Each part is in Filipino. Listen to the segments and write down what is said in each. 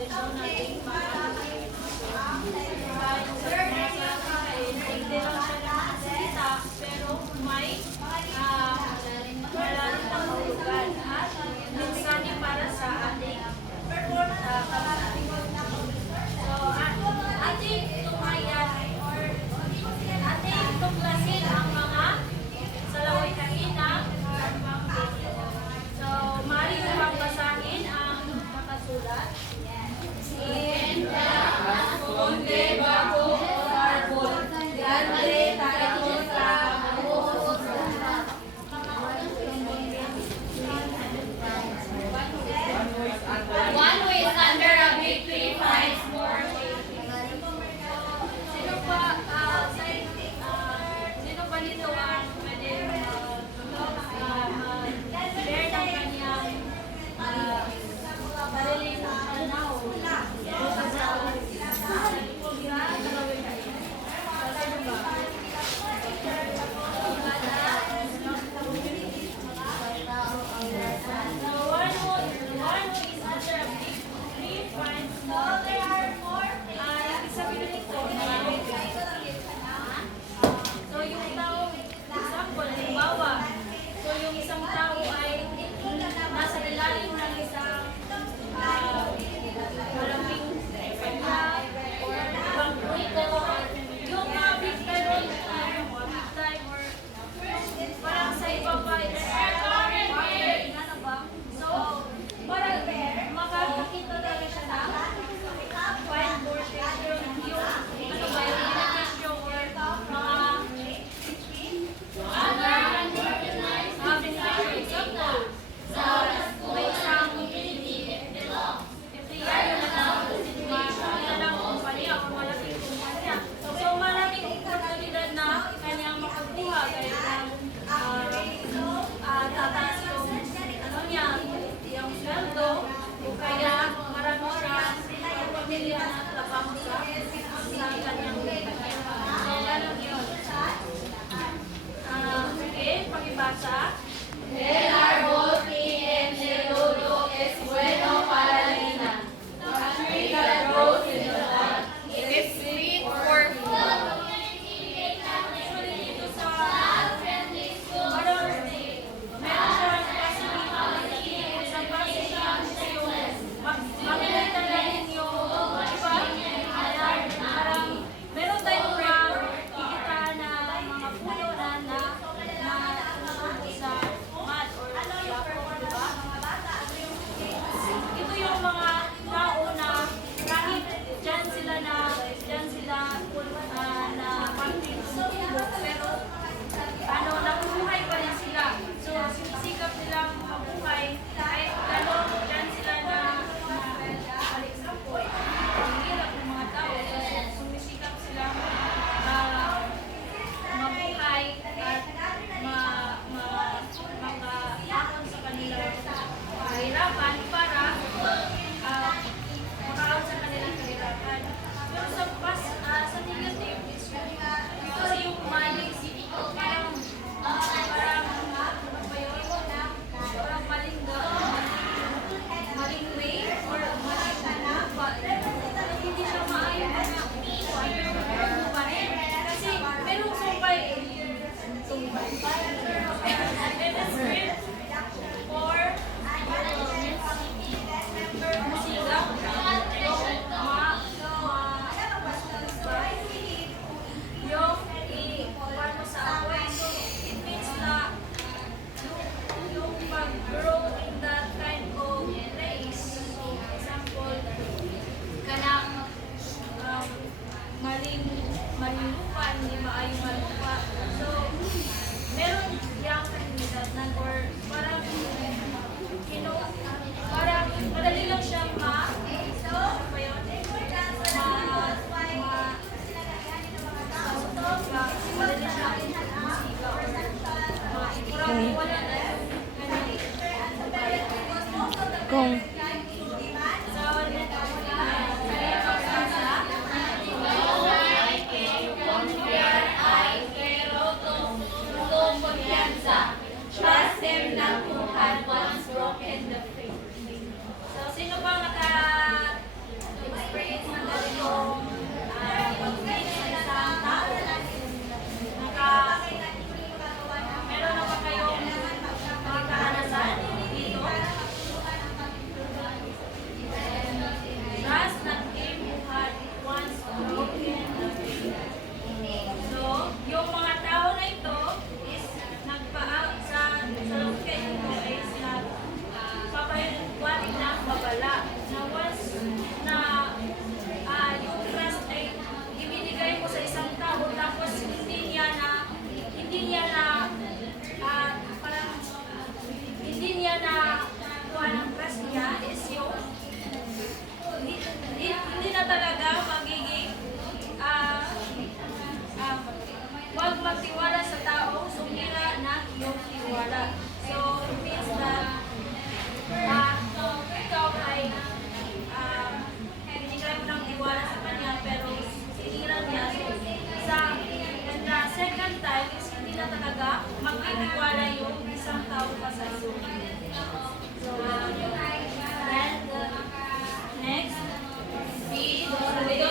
din daw natin hindi lang siya nakasalita, pero may malalim na kahulugan at mensahe para sa ating so, ating tumayan or ating tuklasin ang mga salaway kahina. So, maaari mo bang basahin ang nakasulat? In the Monte Bago Arbol, Gandre Tayo Sa One who is under a big tree finds more shade. Sino ba, sino ba dito ang pwede share ng kanyang sariling pananaw? So, yung tao, example, halimbawa, so yung isang tao ay nasa ilalim ng isang malaming kanya or ibang punto. Yung mga big time or parang sa iba pa, so, parang makakakita talaga siya na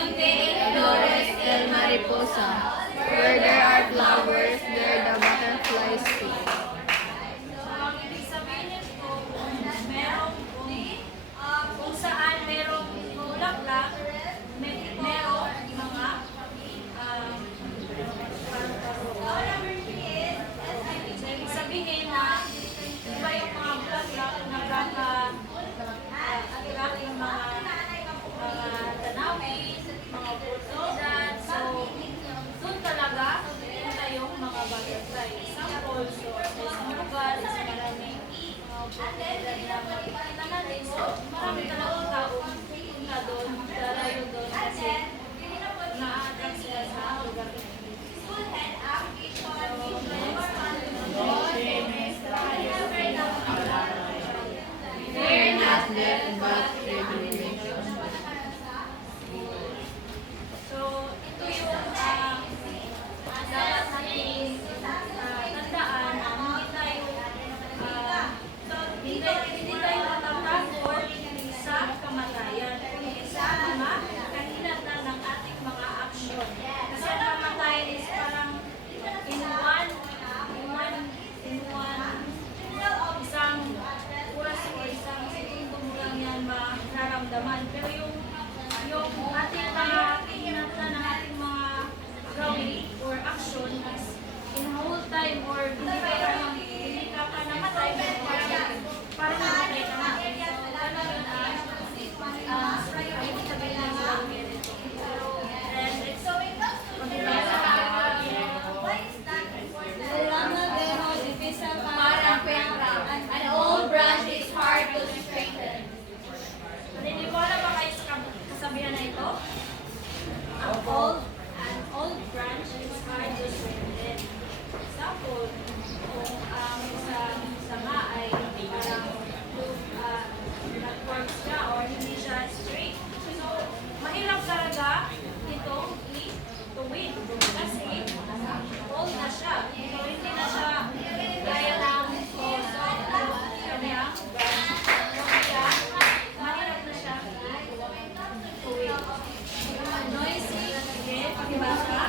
donde flores del mariposa. Where there are flowers, there the butterflies sing. So, ang ibig sabihin nito, kung saan merong bulaklak, merong mga so, ibig sabihin na iba yung mga bulaklak attract yung mga tanawin, mga oportunidad. So, doon talaga punta yung mga butterfly. Example, so, sa isang lugar, sa maraming oportunidad na makikita natin. So, marami talagang taong punta doon, darayo doon kasi na-attract sila sa lugar na yun. Fear not death, but tribulation. So, ito yung dapat natin tandaan na hindi tayo matatakot sa kamatayan. Sa mga kahinatan ng ating mga aksyon. Kasi ang kamatayan is parang in one isang oras o isang segundo mo lang yan mararamdaman. Pero yung ating mga kahinatan ng ating mga gawin or action is in whole time or hindi ka pa namatay pero parang namatay ka na. So, gano'n yun ay sabihin ng ganito. And it's magbasa ka An old branch is hard to straighten. naniniwala ba kayo sa kasabihan na ito? An old branch is hard to straighten. Example, kung ang isang sanga ay parang nag-work siya or hindi siya straight. So, mahirap talaga itong ituwid kasi old na siya. So, hindi na siya gaya ng kanyang branch. Kaya, mahirap na siya ituwid. Noisy, sige, pakibasa.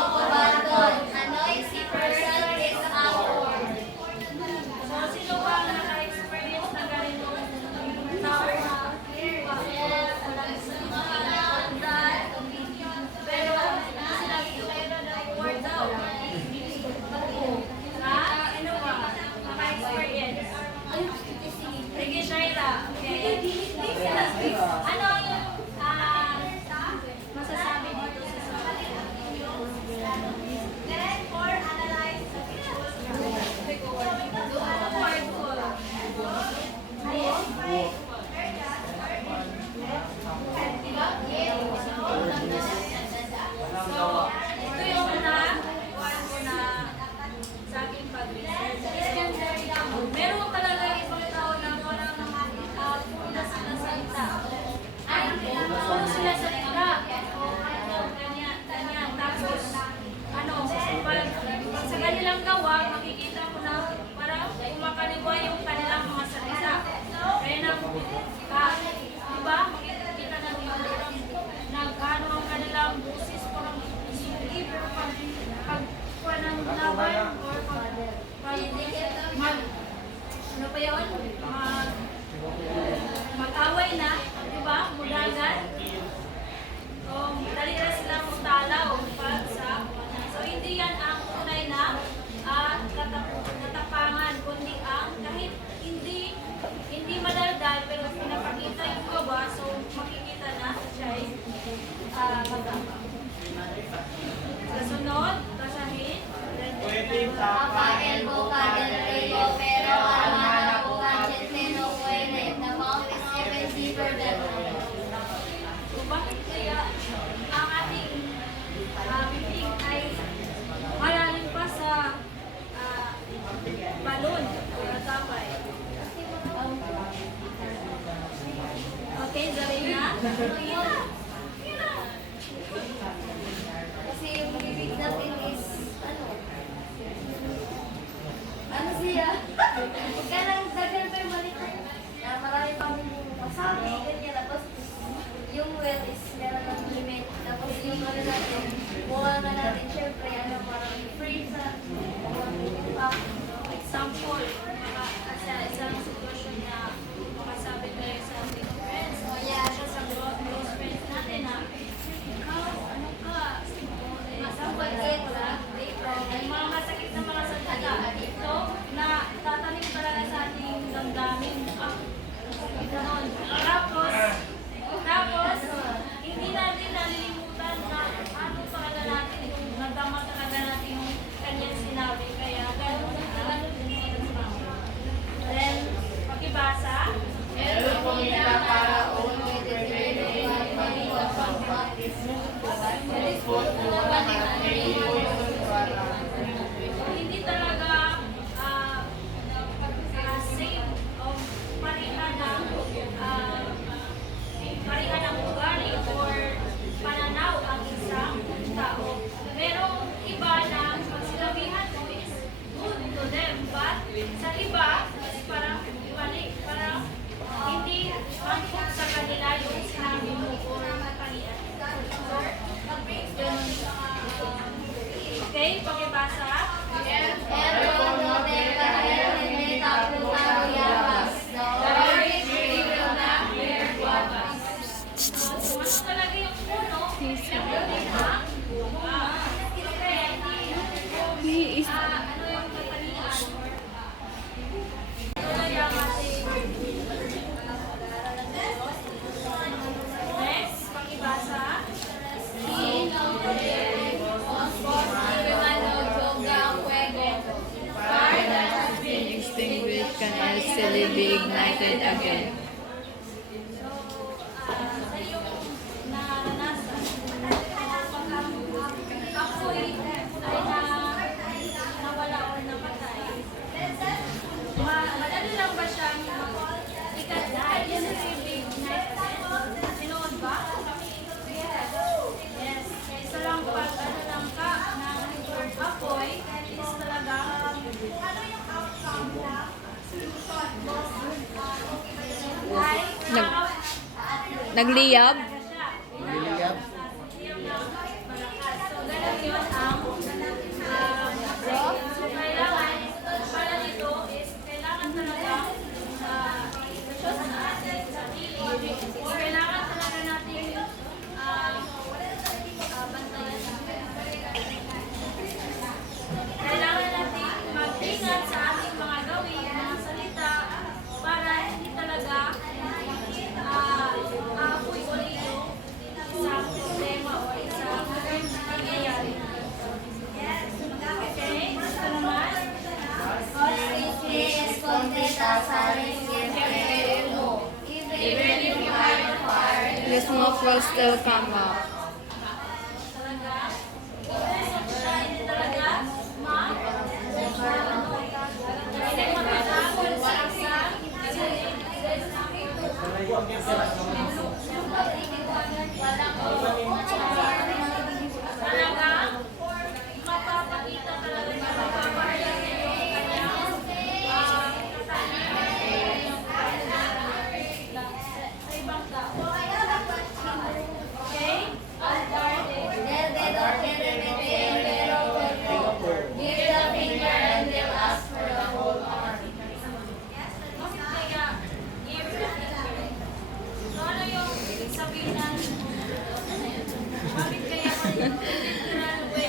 A noisy person is awkward. So, sino ba ang naka-experience na ganitong tao na pero sinabi ko kayo na word daw. Ha? Ano ba? Naka-experience? Sige, Shaira. Okay. Ano yung masasabi dito sa So, ito yung sa aking pag-research. Meron talaga ibang tao na walang puna sila salita. Ay, puro sila salita. Ganyan. Tapos, pag sa kanilang gawa, makikita mo na parang kumakaliwa yung kanilang mga salita. Kaya diba, makikita na nag-ano ang kanilang busis, parang liver, pag ng laban, or ano pa yun? Mag-away na, diba? Mudagan. So, dali na sila mutalaw pag sa so, hindi yan ang tunay na katapangan, kundi ang kahit hindi madaldal, pero pinapakita yung gawa, so makikita na siya ay magabang. Kasunod, basahin. Apa el boca del río, pero al mar la boca gente no puede. The mouth is even deeper than oil. So, bakit kaya ang ating bibig ay Huwag ka lang dagan pero balik na marami pang masabi, ganyan. Tapos yung well is meron ng limit. Tapos yung ano natin, buwan na natin syempre, ano, parang free sa impact. Example, sa isang sitwasyon na makasabi tayo sa ating friends, o yan, sa close friends natin na, ikaw, ano ka? Example, get lang. Ay mga masakit na mga salita dito na tatanim talaga sa ating damdamin. Ganon. Tapos, hindi natin nalilimutan na ano talaga natin, yung nadama talaga natin yung kanyang sinabi. Kaya ganon. Then, pakibasa. Meron po nila para only the Hindi talaga same o parihan ng ugali or pananaw ang isang tao. Merong iba na pagsilabihan mo is good to them, but sa iba is parang mali, parang hindi angkop sa kanila yung sinabi mo or parihan. Okay, pakibasa. Meron no de kahit hindi tapo-tapo yamas. No, we will not bear guapas. Ano talaga yung puno? He is Ano yung katanian? Ano yung next, pakibasa. extinguished can easily be ignited again. So, sa iyong naranasan, apoy ay nawala o napatay, madali lang ba siyang ikatay? Yan ang big sinood ba? Yes. Isa lang pag ano lang ka ng apoy, is talagang ay Nagliyab? Liliyab. So, ganun yun ang so, kailangan para dito is kailangan talaga sa ating sarili o kailangan talaga natin bantayan. Kailangan natin mag-ingat sa ating mga gawin, mga salita para hindi talaga aapoy uli yung isang problema o isang nangyayari. Okay? Ito naman. Es contenta sabes siempre uno. Even if you hide the fire, The smoke will still come out. Talaga. Hindi talaga kasi magkakapon sa isang talaga mapapakita talaga niya, mapapakita niya yung kanyang sa ibang tao. Okay? they don't care pero give the finger and they'll ask for the whole arm. Bakit kaya give the finger? So ano yung ibig sabihin ng bakit kaya literal way?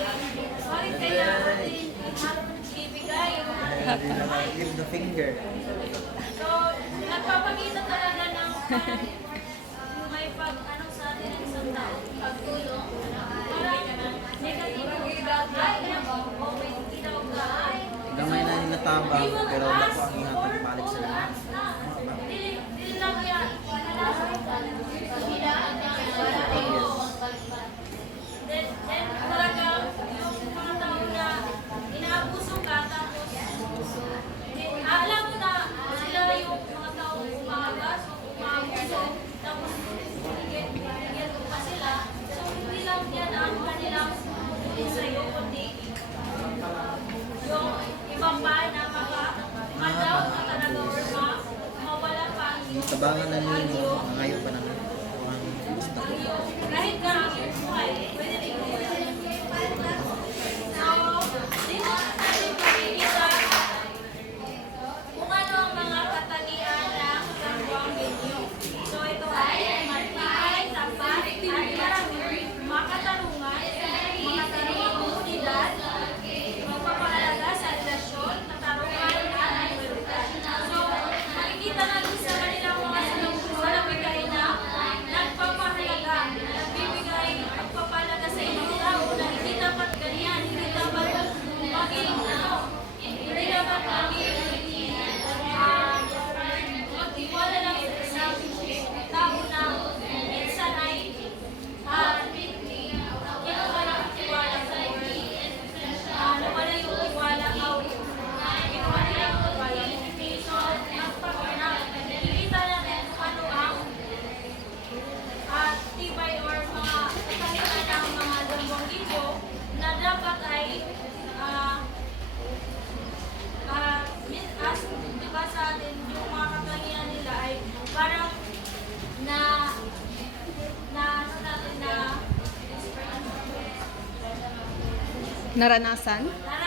Bakit kaya atin ibigay yung ating Give the finger. So, nagpapakita talaga ng may ano sa atin ng isang tao. Pagtulong. Parang negative feedback. Ay, okay, tinawag ka. Ay, Gamay na nila tabang, pero dako ang ihatag balik sa lahat. dili lang kaya. Then, talaga, yung mga tao na inaabuso ka, tapos, alam mo na sila yung mga tao umagas o umaabuso, tapos, bigyan mo pa sila. So, hindi lang yan ang kanilang tutunin sa'yo, kundi yung ibang pa na madaw Tabangan na ninyo, nangayo pa naman. Ang gusto ko. Kahit na ang buhay, pwede rin mo. So, dito natin makikita kung ano ang mga katangian ng Zamboanga Genyo. So, ito ay matibay, tapat, at marami makatarungan, komunidad, magpapahalaga sa relasyon, katarungan, at loyalty. So, makikita natin sa kanilang mga salawikain na nagpapahalaga, nagbibigay pagpapahalaga sa ibang tao na hindi dapat ganyan, hindi dapat maging hindi dapat maging magtiwala lang sa isang tao na minsan ay kinuha ng tiwala ko nawala yung tiwala o kinuha nila yung tiwala mo. So, nakikita natin kung ano ang tibay or mga katangian ng mga Zamboanga Genyo na dapat ay as diba sa atin yung mga katangian nila ay parang ano natin na Naranasan? naranasan